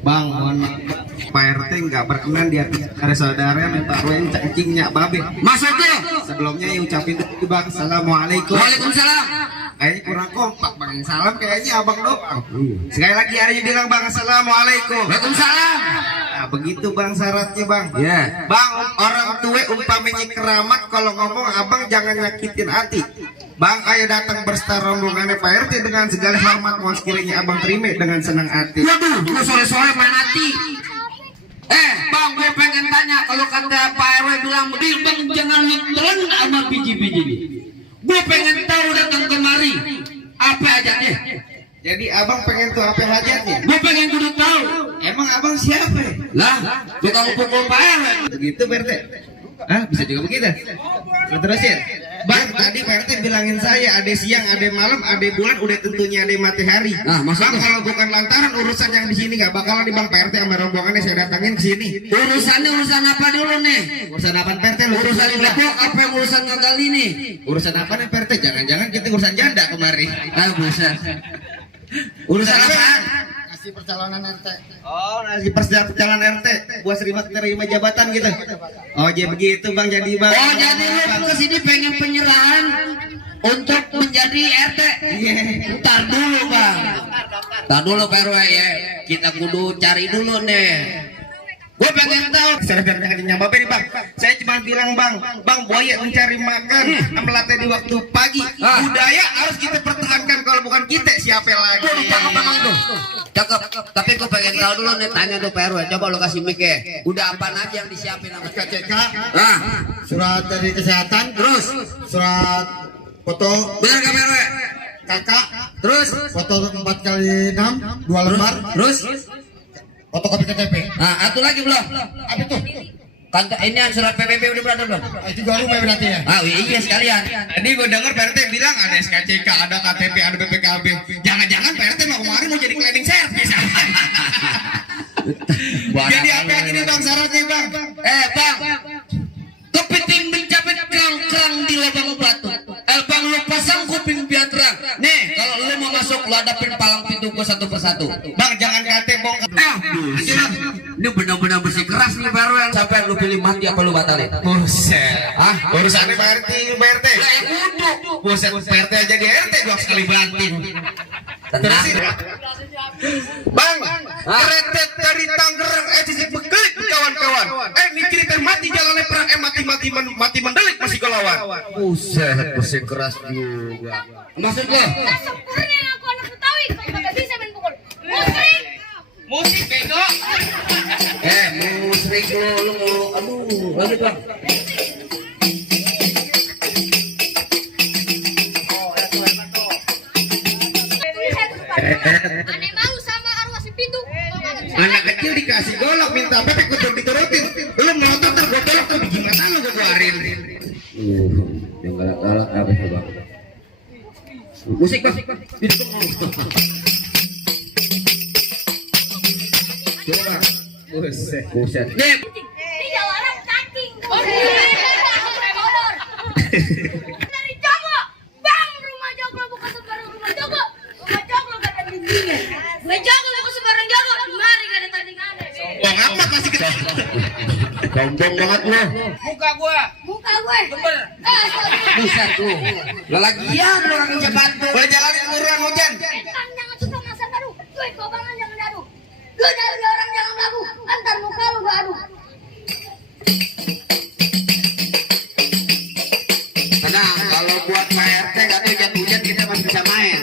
Bang, mohon maaf, Pak RT nggak berkenan di atas ada saudara minta ruang cacingnya babe. Masuk tuh. Sebelumnya yang ucapin dulu bang, assalamualaikum. Waalaikumsalam. Kayaknya kurang kompak bang, salam kayaknya abang doang. Sekali lagi Arya bilang bang, assalamualaikum. Waalaikumsalam. Nah, begitu bang syaratnya bang. Ya. Bang, orang tua umpamanya keramat kalau ngomong abang jangan nyakitin hati. Bang, ayo datang berserta rombongannya Pak RT dengan segala hormat mohon sekiranya abang terima dengan senang hati. Waduh, lu sore-sore main hati. Bang, gue pengen tanya kalau kata Pak RW bilang, bang jangan ngetelan sama biji-biji. Gue pengen tahu datang kemari apa hajatnya. Jadi abang pengen tahu apa hajatnya? Gue pengen kudu tahu. Emang abang siapa? Lah, tukang pukul Pak RW. Begitu Pak RT? Hah, bisa juga begitu? Terusin. Bang, tadi Pak RT bilangin saya ada siang, ada malam, ada bulan, udah tentunya ada matahari. Nah, Bang, kalau bukan lantaran urusan yang di sini nggak bakalan di Bang Pak RT sama rombongannya saya datangin ke sini. Urusannya urusan apa dulu nih? Urusan apa Pak RT? Urusan lepok apa yang urusan gagal ini? Urusan apa nih Pak RT? Jangan-jangan kita urusan janda kemari. Ah, bisa. Urusan apaan? Kasih perjalanan RT. Oh, nasi perjalanan RT buat terima jabatan gitu. Oh, jadi begitu Bang, jadi Bang. Oh, jadi lu kesini pengen penyerahan untuk menjadi RT? Iya. Ntar dulu bang. Ntar dulu Pak RW ya. Kita kudu cari dulu nih. Gue pengen tahu. Sebenarnya Bapak nih Bang, saya cuma bilang Bang, buaya mencari makan, melatih di waktu pagi. Budaya harus kita pertahankan, kalau bukan kita siapa lagi? Cakep. Tapi gue pengen tahu dulu nih, tanya tuh Pak RW. Coba lo kasih mic ya. Udah apa aja yang disiapin sama SKCK, surat dari kesehatan, terus surat foto benar Pak RW? kakak, Terus foto 4x6 2 lembar, terus fotokopi KTP. nah, satu lagi belum? Apa tuh? Kantor ini surat PBB udah berada belum? Itu baru berarti ya. Ah iya sekalian. Tadi gue dengar Pak RT bilang ada SKCK, ada KTP, ada BPKB. Jangan-jangan Pak RT mau kemarin mau jadi cleaning service. Jadi apa yang ini Bang syaratnya Bang? Bang, kepiting mencabut kerang di lubang batu. Bang lu pasang kuping biar terang. Nih kalau lu mau masuk lu hadapin palang pintu gua satu persatu. Bang jangan kate bongkar. Ini benar-benar bersih keras nih baru yang sampai lu pilih mati apa lu batalin? Buset. Urusannya Pak RT, Pak RT. Buset, Pak RT aja di RT 2 kali banting. Tenang. Bang, kereta dari Tangerang sisi Bekelik kawan-kawan. Mikir mati jalannya perang mati mendelik masih gelawan. Buset, bersih keras juga. Maksud gua? Tak sempurna aku anak Betawi, kamu kagak bisa main pukul. Musrik. Musik bego. Musrik lu, aduh, lanjut bang. Aneh malu sama arwah si pintu. Kau kagak dikasih golok minta apa kudu diturutin. Belum ngotot tergolok tuh gimana lu gue keluarin. Yang galak-galak apa coba? Musik bang. Coba. Buset. Buset. Dep. Tidak orang cacing. Dari Jogo, bang rumah Jogo bukan sembarang rumah Jogo. Rumah Jogo gak ada dindingnya. Rumah Jogo bukan sembarang Jogo. Mari gak ada tandingannya. Bang amat masih kita. Sombong banget lo. Muka gue. Bener. Buset tuh. Lalagian lo orang Jakarta. Boleh jalanin buruan hujan. Jangan suka masa baru. Gue kobangan jangan adu. Lu dari orang jangan lagu. Antar muka lu gak adu. Tenang, kalau buat Pak RT nggak tuh hujan kita masih bisa main.